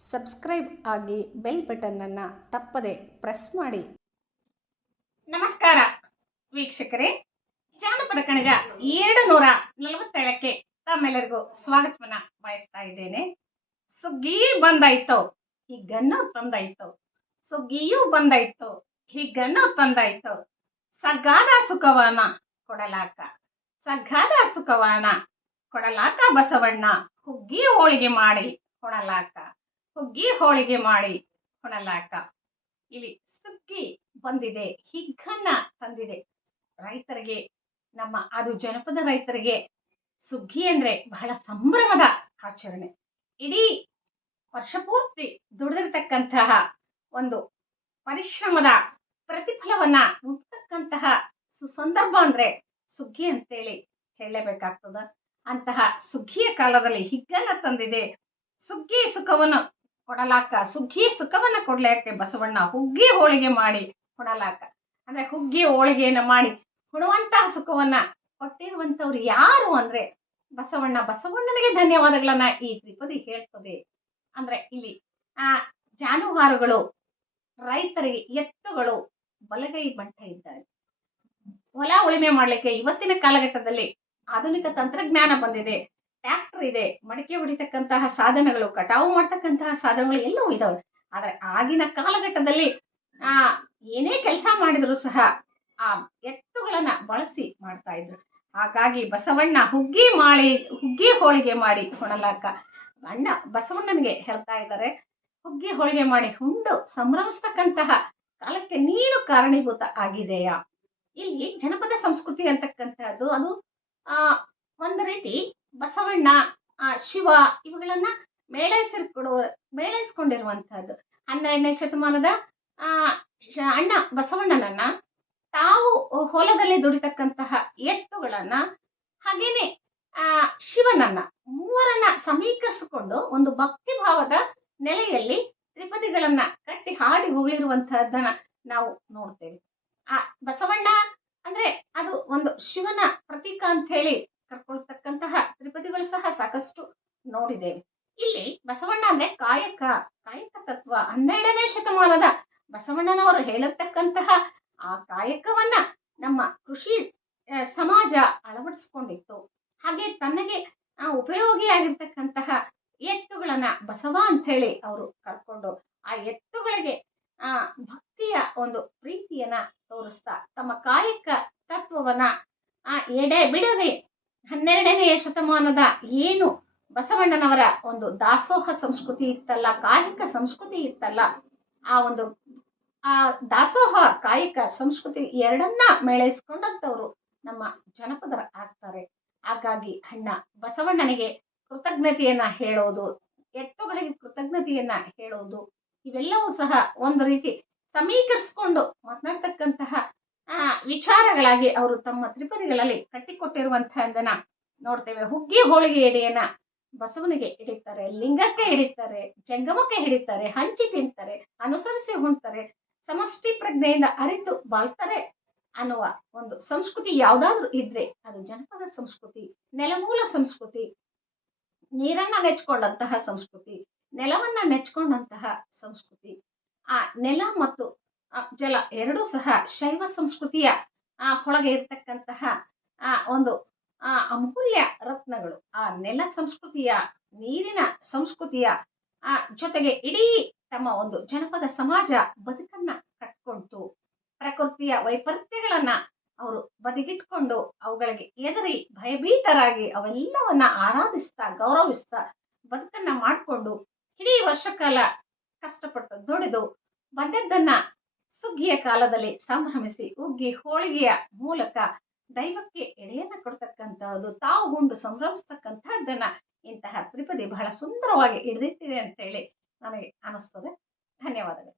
Subscribe ಆಗಿ bell ಬಟನ್ನನ್ನು ತಪ್ಪದೆ press ಮಾಡಿ. ನಮಸ್ಕಾರ ವೀಕ್ಷಕರೇ, ಜಾನಪದ ಕಣಜ 247ಕ್ಕೆ ತಮ್ಮೆಲ್ಲರಿಗೂ ಸ್ವಾಗತವನ್ನ ಬಯಸ್ತಾ ಇದ್ದೇನೆ. ಸುಗ್ಗಿ ಬಂದಾಯ್ತು, ಹಿಗ್ಗನ್ನು ತಂದಾಯ್ತು. ಸುಗ್ಗಿಯೂ ಬಂದಾಯ್ತು, ಹಿಗ್ಗನ್ನು ತಂದಾಯ್ತು. ಸಗ್ಗಾದ ಸುಖವನ ಕೊಡಲಾಕ, ಸಗ್ಗಾದ ಸುಖವನ ಕೊಡಲಾಕ ಬಸವಣ್ಣ. ಹುಗ್ಗಿ ಹೋಳಿಗೆ ಮಾಡಿ ಕೊಡಲಾಕ, ಹುಗ್ಗಿ ಹೋಳಿಗೆ ಮಾಡಿ ಕೊಡಲಾಕ. ಇಲ್ಲಿ ಸುಗ್ಗಿ ಬಂದಿದೆ, ಹಿಗ್ಗನ್ನ ತಂದಿದೆ. ರೈತರಿಗೆ, ನಮ್ಮ ಅದು ಜನಪದ ರೈತರಿಗೆ ಸುಗ್ಗಿ ಅಂದ್ರೆ ಬಹಳ ಸಂಭ್ರಮದ ಆಚರಣೆ. ಇಡೀ ವರ್ಷ ಪೂರ್ತಿ ದುಡಿದಿರ್ತಕ್ಕಂತಹ ಒಂದು ಪರಿಶ್ರಮದ ಪ್ರತಿಫಲವನ್ನ ಹುಡ್ತಕ್ಕಂತಹ ಸುಸಂದರ್ಭ ಅಂದ್ರೆ ಸುಗ್ಗಿ ಅಂತೇಳಿ ಹೇಳಲೇಬೇಕಾಗ್ತದ. ಅಂತಹ ಸುಗ್ಗಿಯ ಕಾಲದಲ್ಲಿ ಹಿಗ್ಗನ್ನ ತಂದಿದೆ. ಸುಗ್ಗಿ ಸುಖವನ್ನು ಕೊಡಲಾಕ, ಸುಗ್ಗಿ ಸುಖವನ್ನ ಕೊಡ್ಲಾಕೆ ಬಸವಣ್ಣ ಹುಗ್ಗಿ ಹೋಳಿಗೆ ಮಾಡಿ ಕೊಡಲಾಕ. ಅಂದ್ರೆ ಹುಗ್ಗಿ ಹೋಳಿಗೆಯನ್ನ ಮಾಡಿ ಕೊಡುವಂತಹ ಸುಖವನ್ನ ಕೊಟ್ಟಿರುವಂತವ್ರು ಯಾರು ಅಂದ್ರೆ ಬಸವಣ್ಣ. ಬಸವಣ್ಣನಿಗೆ ಧನ್ಯವಾದಗಳನ್ನ ಈ ತ್ರಿಪದಿ ಹೇಳ್ತದೆ. ಅಂದ್ರೆ ಇಲ್ಲಿ ಜಾನುವಾರುಗಳು, ರೈತರಿಗೆ ಎತ್ತುಗಳು ಬಲಗೈ ಬಂಟ ಇದ್ದಾರೆ. ಹೊಲ ಉಳುಮೆ ಮಾಡ್ಲಿಕ್ಕೆ ಇವತ್ತಿನ ಕಾಲಘಟ್ಟದಲ್ಲಿ ಆಧುನಿಕ ತಂತ್ರಜ್ಞಾನ ಬಂದಿದೆ. ಟ್ರ್ಯಾಕ್ಟರ್ ಇದೆ, ಮಡಿಕೆ ಹೊಡಿತಕ್ಕಂತಹ ಸಾಧನಗಳು, ಕಟಾವು ಮಾಡ್ತಕ್ಕಂತಹ ಸಾಧನಗಳು ಎಲ್ಲವೂ ಇದಾವೆ. ಆದ್ರೆ ಆಗಿನ ಕಾಲಘಟ್ಟದಲ್ಲಿ ಏನೇ ಕೆಲಸ ಮಾಡಿದ್ರು ಸಹ ಆ ಎತ್ತುಗಳನ್ನ ಬಳಸಿ ಮಾಡ್ತಾ ಇದ್ರು. ಹಾಗಾಗಿ ಬಸವಣ್ಣ ಹುಗ್ಗಿ ಹೋಳಿಗೆ ಮಾಡಿ ಕೊಡಲಾಕ ಅಣ್ಣ ಬಸವಣ್ಣನಿಗೆ ಹೇಳ್ತಾ ಇದ್ದಾರೆ, ಹುಗ್ಗಿ ಹೋಳಿಗೆ ಮಾಡಿ ಉಂಡು ಸಂಭ್ರಮಿಸ್ತಕ್ಕಂತಹ ಕಾಲಕ್ಕೆ ನೀನು ಕಾರಣೀಭೂತ ಆಗಿದೆಯಾ. ಇಲ್ಲಿ ಜನಪದ ಸಂಸ್ಕೃತಿ ಅಂತಕ್ಕಂಥದ್ದು ಅದು ಒಂದು ರೀತಿ ಬಸವಣ್ಣ, ಶಿವ ಇವುಗಳನ್ನ ಮೇಳೈಸ್ಕೊಂಡಿರುವಂತಹದ್ದು. 12ನೇ ಶತಮಾನದ ಅಣ್ಣ ಬಸವಣ್ಣನನ್ನ ತಾವು ಹೊಲದಲ್ಲಿ ದುಡಿತಕ್ಕಂತಹ ಎತ್ತುಗಳನ್ನ, ಹಾಗೇನೆ ಶಿವನನ್ನ, ಮೂವರನ್ನ ಸಮೀಕರಿಸಿಕೊಂಡು ಒಂದು ಭಕ್ತಿ ಭಾವದ ನೆಲೆಯಲ್ಲಿ ತ್ರಿಪದಿಗಳನ್ನ ಕಟ್ಟಿ ಹಾಡಿ ಹೊಗಳಿರುವಂತಹದ್ದನ್ನ ನಾವು ನೋಡ್ತೇವೆ. ಬಸವಣ್ಣ ಅಂದ್ರೆ ಅದು ಒಂದು ಶಿವನ ಪ್ರತೀಕ ಅಂತ ಹೇಳಿ ಕರ್ಕೊಳ್ತಕ್ಕಂತಹ ತ್ರಿಪದಿಗಳು ಸಹ ಸಾಕಷ್ಟು ನೋಡಿದ್ದೇವೆ. ಇಲ್ಲಿ ಬಸವಣ್ಣ ಅಂದ್ರೆ ಕಾಯಕ ತತ್ವ. 12ನೇ ಶತಮಾನದ ಬಸವಣ್ಣನವರು ಹೇಳಿರ್ತಕ್ಕಂತಹ ಆ ಕಾಯಕವನ್ನ ನಮ್ಮ ಕೃಷಿ ಸಮಾಜ ಅಳವಡಿಸ್ಕೊಂಡಿತ್ತು. ಹಾಗೆ ತನಗೆ ಉಪಯೋಗಿಯಾಗಿರ್ತಕ್ಕಂತಹ ಎತ್ತುಗಳನ್ನ ಬಸವ ಅಂತ ಹೇಳಿ ಅವರು ಕರ್ಕೊಂಡು ಆ ಎತ್ತುಗಳಿಗೆ ಭಕ್ತಿಯ ಒಂದು ಪ್ರೀತಿಯನ್ನ ತೋರಿಸ್ತಾ ತಮ್ಮ ಕಾಯಕ ತತ್ವವನ್ನ ಎಡೆ ಬಿಡದೆ 12ನೇ ಶತಮಾನದ ಏನು ಬಸವಣ್ಣನವರ ಒಂದು ದಾಸೋಹ ಸಂಸ್ಕೃತಿ ಇತ್ತಲ್ಲ, ಕಾಯಕ ಸಂಸ್ಕೃತಿ ಇತ್ತಲ್ಲ, ಆ ದಾಸೋಹ ಕಾಯಕ ಸಂಸ್ಕೃತಿ ಎರಡನ್ನ ಮೇಳೈಸ್ಕೊಂಡಂತವ್ರು ನಮ್ಮ ಜನಪದರ ಆಗ್ತಾರೆ. ಹಾಗಾಗಿ ಅಣ್ಣ ಬಸವಣ್ಣನಿಗೆ ಕೃತಜ್ಞತೆಯನ್ನ ಹೇಳೋದು, ಎತ್ತುಗಳಿಗೆ ಕೃತಜ್ಞತೆಯನ್ನ ಹೇಳೋದು, ಇವೆಲ್ಲವೂ ಸಹ ಒಂದು ರೀತಿ ಸಮೀಕರಿಸಿಕೊಂಡು ಮಾತನಾಡ್ತಕ್ಕಂತಹ ವಿಚಾರಗಳಾಗಿ ಅವರು ತಮ್ಮ ತ್ರಿಪದಿಗಳಲ್ಲಿ ಕಟ್ಟಿಕೊಟ್ಟಿರುವಂತಹದನ್ನ ನೋಡ್ತೇವೆ. ಹುಗ್ಗಿ ಹೋಳಿಗೆ ಎಡೆಯನ್ನ ಬಸವನಿಗೆ ಹಿಡಿತಾರೆ, ಲಿಂಗಕ್ಕೆ ಹಿಡಿತಾರೆ, ಜಂಗಮಕ್ಕೆ ಹಿಡಿತಾರೆ, ಹಂಚಿ ತಿಂತಾರೆ, ಅನುಸರಿಸಿ ಉಣ್ತಾರೆ, ಸಮಷ್ಟಿ ಪ್ರಜ್ಞೆಯಿಂದ ಅರಿತು ಬಾಳ್ತಾರೆ ಅನ್ನುವ ಒಂದು ಸಂಸ್ಕೃತಿ ಯಾವ್ದಾದ್ರು ಇದ್ರೆ ಅದು ಜನಪದ ಸಂಸ್ಕೃತಿ, ನೆಲಮೂಲ ಸಂಸ್ಕೃತಿ, ನೀರನ್ನ ನೆಚ್ಕೊಂಡಂತಹ ಸಂಸ್ಕೃತಿ, ನೆಲವನ್ನ ನೆಚ್ಕೊಂಡಂತಹ ಸಂಸ್ಕೃತಿ. ಆ ನೆಲ ಮತ್ತು ಜಲ ಎರಡೂ ಸಹ ಶೈವ ಸಂಸ್ಕೃತಿಯ ಒಳಗೆ ಇರ್ತಕ್ಕಂತಹ ಒಂದು ಅಮೂಲ್ಯ ರತ್ನಗಳು. ಆ ನೆಲ ಸಂಸ್ಕೃತಿಯ, ನೀರಿನ ಸಂಸ್ಕೃತಿಯ ಜೊತೆಗೆ ಇಡೀ ತಮ್ಮ ಒಂದು ಜನಪದ ಸಮಾಜ ಬದುಕನ್ನ ಕಟ್ಕೊಳ್ತು. ಪ್ರಕೃತಿಯ ವೈಪರೀತ್ಯಗಳನ್ನ ಅವರು ಬದಿಗಿಟ್ಕೊಂಡು ಅವುಗಳಿಗೆ ಎದುರಿ ಭಯಭೀತರಾಗಿ ಅವೆಲ್ಲವನ್ನ ಆರಾಧಿಸ್ತಾ ಗೌರವಿಸ್ತಾ ಬದುಕನ್ನ ಮಾಡಿಕೊಂಡು ಇಡೀ ವರ್ಷಕಾಲ ಕಷ್ಟಪಟ್ಟು ದುಡಿದು ಬಂದದ್ದನ್ನ ಸುಗ್ಗಿಯ ಕಾಲದಲ್ಲಿ ಸಂಭ್ರಮಿಸಿ ಹುಗ್ಗಿ ಹೋಳಿಗೆಯ ಮೂಲಕ ದೈವಕ್ಕೆ ಎಡೆಯನ್ನ ಕೊಡ್ತಕ್ಕಂಥದ್ದು, ತಾವು ಉಂಡು ಸಂಭ್ರಮಿಸ್ತಕ್ಕಂಥದ್ದನ್ನ ಇಂತಹ ತ್ರಿಪದಿ ಬಹಳ ಸುಂದರವಾಗಿ ಹಿಡಿದಿಟ್ಟಿದೆ ಅಂತ ಹೇಳಿ ನನಗೆ ಅನಿಸ್ತದೆ. ಧನ್ಯವಾದಗಳು.